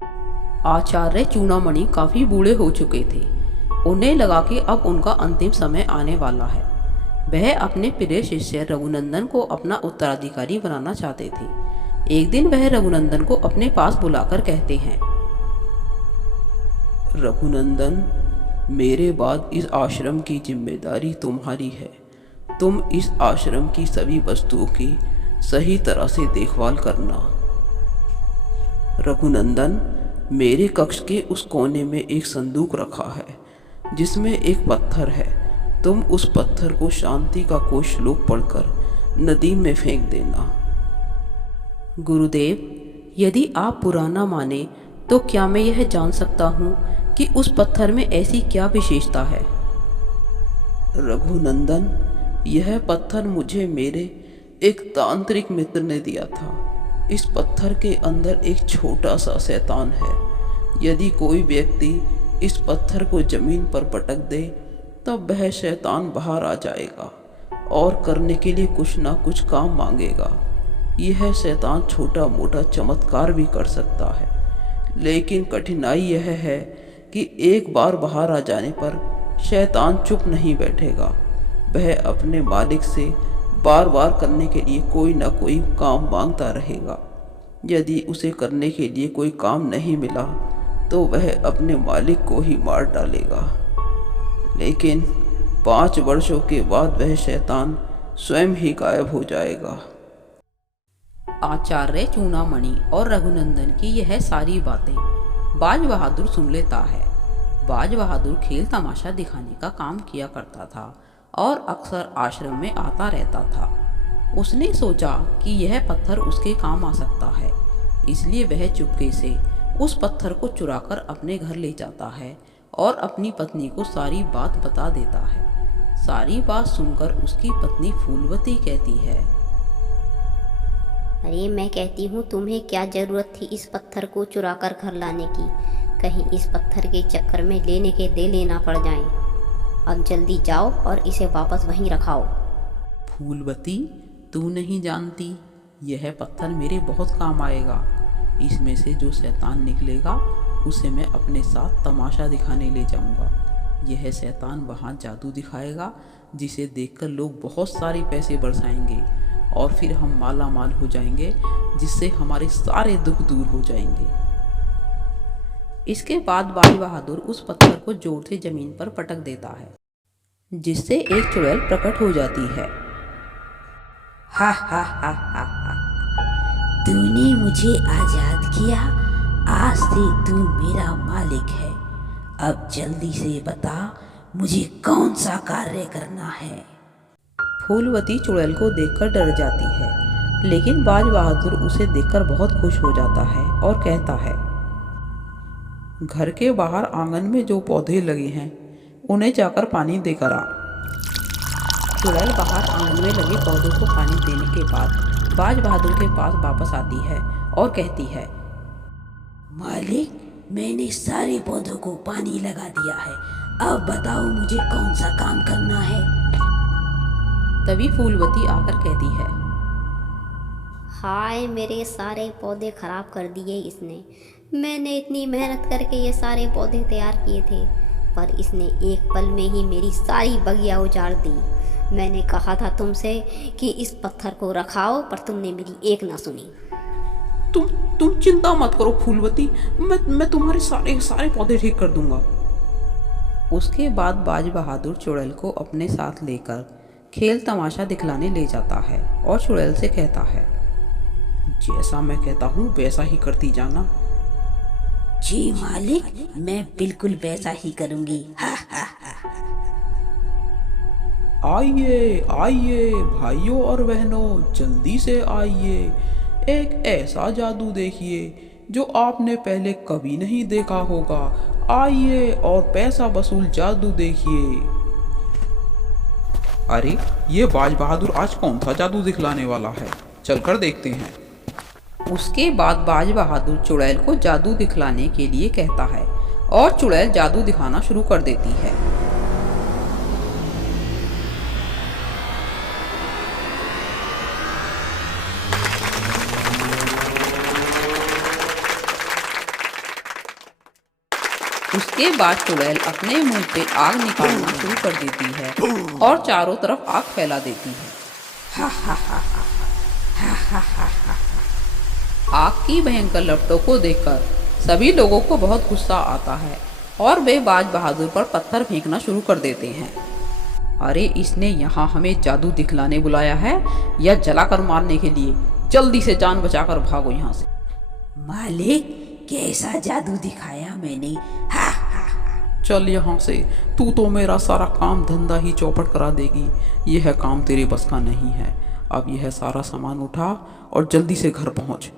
आचार्य चूड़ामणि काफी बूढ़े हो चुके थे। उन्हें लगा कि अब उनका अंतिम समय आने वाला है। वह अपने प्रिय शिष्य रघुनंदन को अपना उत्तराधिकारी बनाना चाहते थे। एक दिन वह रघुनंदन को अपने पास बुलाकर कहते हैं, रघुनंदन, मेरे बाद इस आश्रम की जिम्मेदारी तुम्हारी है। तुम इस आश्रम की सभी वस्तुओं की सही तरह से देखभाल करना। रघुनंदन, मेरे कक्ष के उस कोने में एक संदूक रखा है जिसमें एक पत्थर है। तुम उस पत्थर को शांति का कोई श्लोक पढ़कर नदी में फेंक देना। गुरुदेव, यदि आप बुरा ना माने तो क्या मैं यह जान सकता हूँ कि उस पत्थर में ऐसी क्या विशेषता है? रघुनंदन, यह पत्थर मुझे मेरे एक तांत्रिक मित्र ने दिया था। इस पत्थर के अंदर एक छोटा सा शैतान है। यदि कोई व्यक्ति इस पत्थर को जमीन पर पटक दे तब वह शैतान बाहर आ जाएगा और करने के लिए कुछ ना कुछ काम मांगेगा। यह शैतान छोटा मोटा चमत्कार भी कर सकता है, लेकिन कठिनाई यह है कि एक बार बाहर आ जाने पर शैतान चुप नहीं बैठेगा। वह अपने मालिक से बार बार करने के लिए कोई ना कोई काम मांगता रहेगा। यदि उसे करने के लिए कोई काम नहीं मिला तो वह अपने मालिक को ही मार डालेगा। लेकिन 5 वर्षों के बाद वह शैतान स्वयं ही गायब हो जाएगा। आचार्य चूड़ामणि और रघुनंदन की यह सारी बातें बाज बहादुर सुन लेता है। बाज बहादुर खेल तमाशा दिखाने का काम किया करता था और अक्सर आश्रम में आता रहता था। उसने सोचा कि यह पत्थर उसके काम आ सकता है, इसलिए वह चुपके से उस पत्थर को चुराकर अपने घर ले जाता है और अपनी पत्नी को सारी बात बता देता है। सारी बात सुनकर उसकी पत्नी फूलवती कहती है, अरे मैं कहती हूँ, तुम्हें क्या ज़रूरत थी इस पत्थर को चुरा कर घर लाने की? कहीं इस पत्थर के चक्कर में लेने के दे लेना पड़ जाए। अब जल्दी जाओ और इसे वापस वहीं रखाओ। फूलवती, तू नहीं जानती, यह पत्थर मेरे बहुत काम आएगा। इसमें से जो शैतान निकलेगा उसे मैं अपने साथ तमाशा दिखाने ले जाऊंगा। यह शैतान वहाँ जादू दिखाएगा जिसे देखकर लोग बहुत सारे पैसे बरसाएंगे और फिर हम माला माल हो जाएंगे, जिससे हमारे सारे दुख दूर हो जाएंगे। इसके बाद बाज बहादुर उस पत्थर को जोर से जमीन पर पटक देता है, जिससे एक चुड़ैल प्रकट हो जाती है। हा हा हा हा हा, तूने मुझे आजाद किया। आज से तू मेरा मालिक है। अब जल्दी से बता, मुझे कौन सा कार्य करना है। फूलवती चुड़ैल को देखकर डर जाती है, लेकिन बाज बहादुर उसे देखकर बहुत खुश हो जाता है और कहता है, घर के बाहर आंगन में जो पौधे लगे हैं उन्हें जाकर पानी देकर आ। चुड़ैल बाहर आंगन में लगे पौधों को पानी देने के बाद बाज बहादुर के पास वापस आती है और कहती है, मालिक, मैंने सारे पौधों को पानी लगा दिया है। अब बताओ मुझे कौन सा काम करना है। तभी फूलवती आकर कहती है, हाय, मेरे सारे पौधे खराब कर दिए इसने। मैंने इतनी मेहनत करके ये सारे पौधे तैयार किए थे, पर इसने एक पल में ही मेरी सारी बगिया उजाड़ दी। मैंने कहा था तुमसे कि इस पत्थर को रखाओ, पर तुमने मेरी एक ना सुनी। तुम चिंता मत करो फूलवती, मैं तुम्हारे सारे पौधे ठीक कर दूंगा। उसके बाद बाज बहादुर चुड़ैल को अपने साथ लेकर खेल तमाशा दिखलाने ले जाता है और चुड़ैल से कहता है, जैसा मैं कहता हूँ वैसा ही करती जाना। जी मालिक, मैं बिल्कुल वैसा ही करूंगी। हा हा हा। आइए आइए भाइयों और बहनों, जल्दी से आइए। एक ऐसा जादू देखिए जो आपने पहले कभी नहीं देखा होगा। आइए और पैसा वसूल जादू देखिए। अरे, ये बाज बहादुर आज कौन सा जादू दिखलाने वाला है? चलकर देखते हैं। उसके बाद बाज बहादुर चुड़ैल को जादू दिखलाने के लिए कहता है और चुड़ैल जादू दिखाना शुरू कर देती है। उसके बाद चुड़ैल अपने मुंह से आग निकालना शुरू कर देती है और चारों तरफ आग फैला देती है। आग की भयंकर लपटों को देखकर सभी लोगों को बहुत गुस्सा आता है और वे बाज बहादुर पर पत्थर फेंकना शुरू कर देते हैं। अरे इसने यहाँ हमें जादू दिखलाने बुलाया है या जलाकर मारने के लिए? जल्दी से जान बचाकर भागो यहाँ से। मालिक, कैसा जादू दिखाया मैंने? चल यहाँ से, तू तो मेरा सारा काम धंधा ही चौपट करा देगी। यह काम तेरे बस का नहीं है। अब यह सारा सामान उठा और जल्दी से घर पहुँच।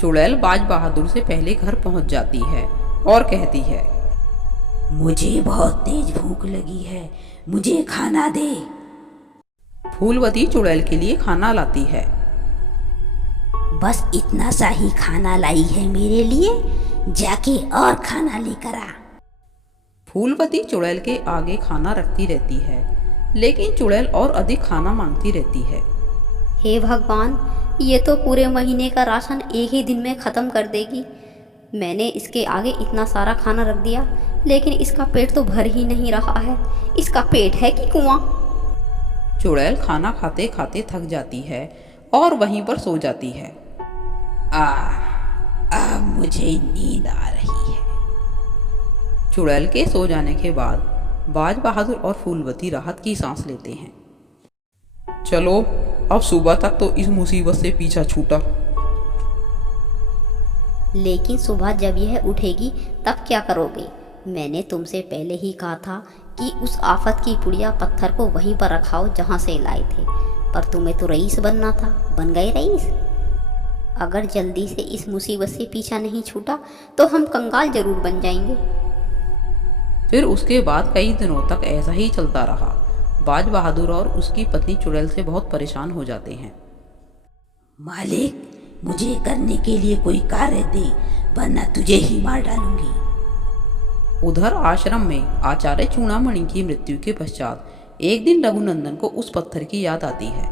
चुड़ैल बाज बहादुर से पहले घर पहुँच जाती है और कहती है, मुझे बहुत तेज भूख लगी है, मुझे खाना दे। फूलवती चुड़ैल के लिए खाना लाती है। बस इतना सा ही खाना लाई है मेरे लिए, जाके और खाना लेकर आ। फूलवती चुड़ैल के आगे खाना रखती रहती है, लेकिन चुड़ैल और अधिक खाना मांगती रहती है। हे भगवान, ये तो पूरे महीने का राशन एक ही दिन में ख़त्म कर देगी। मैंने इसके आगे इतना सारा खाना रख दिया, लेकिन इसका पेट तो भर ही नहीं रहा है। इसका पेट है कि कुआं? चुड़ैल खाना खाते खाते थक जाती है और वहीं पर सो जाती है। अब मुझे नींद आ रही है। चुड़ैल के सो जाने के बाद बाज बहादुर और फूलवती राहत की सांस लेते हैं। चलो, अब सुबह तक तो इस मुसीबत से पीछा छूटा। लेकिन सुबह जब यह उठेगी तब क्या करोगे? मैंने तुमसे पहले ही कहा था कि उस आफत की पुड़िया पत्थर को वहीं पर रखाओ जहाँ से लाए थे, पर तुम्हें तो रईस बनना था। बन गए रईस? अगर जल्दी से इस मुसीबत से पीछा नहीं छूटा तो हम कंगाल जरूर बन जाएंगे। फिर उसके बाद कई दिनों तक ऐसा ही चलता रहा। बाज बहादुर और उसकी पत्नी चुड़ैल से बहुत परेशान हो जाते हैं। मालिक, मुझे करने के लिए कोई कार्य दे, वरना तुझे ही मार डालूंगी। उधर आश्रम में आचार्य चूड़ामणि की मृत्यु के पश्चात एक दिन रघुनंदन को उस पत्थर की याद आती है।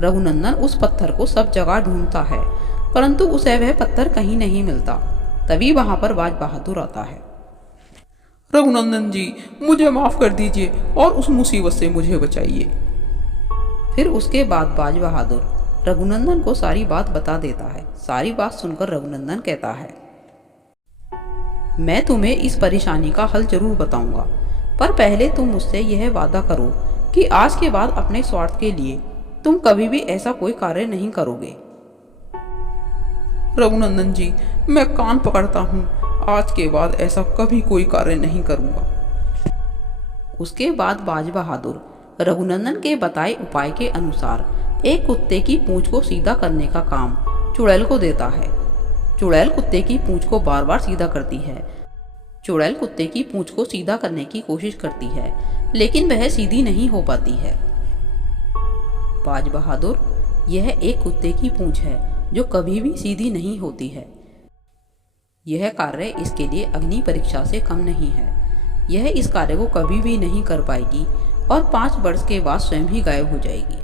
रघुनंदन उस पत्थर को सब जगह ढूंढता है, परंतु उसे वह पत्थर कहीं नहीं मिलता। तभी वहां पर बाज बहादुर आता है। रघुनंदन जी, मुझे माफ कर दीजिए और उस मुसीबत से मुझे बचाइए। फिर उसके बाद बाज बहादुर रघुनंदन को सारी बात बता देता है। सारी बात सुनकर रघुनंदन कहता है, मैं तुम्हें इस परेशानी का हल जरूर बताऊंगा, पर पहले तुम मुझसे यह वादा करो कि आज के बाद अपने स्वार्थ के लिए तुम कभी भी ऐसा कोई कार्य नहीं करोगे। रघुनंदन जी, मैं कान पकड़ता हूँ, आज के बाद ऐसा कभी कोई कार्य नहीं करूँगा। उसके बाद बाज बहादुर रघुनंदन के बताए उपाय के अनुसार एक कुत्ते की पूंछ को सीधा करने का काम चुड़ैल को देता है। चुड़ैल कुत्ते की पूंछ को बार बार सीधा करती है। चुड़ैल कुत्ते की पूंछ को सीधा करने की कोशिश करती है, लेकिन वह सीधी नहीं हो पाती है। बाज बहादुर, यह एक कुत्ते की पूंछ है जो कभी भी सीधी नहीं होती है। यह कार्य इसके लिए अग्नि परीक्षा से कम नहीं है। यह इस कार्य को कभी भी नहीं कर पाएगी और 5 वर्ष के बाद स्वयं ही गायब हो जाएगी।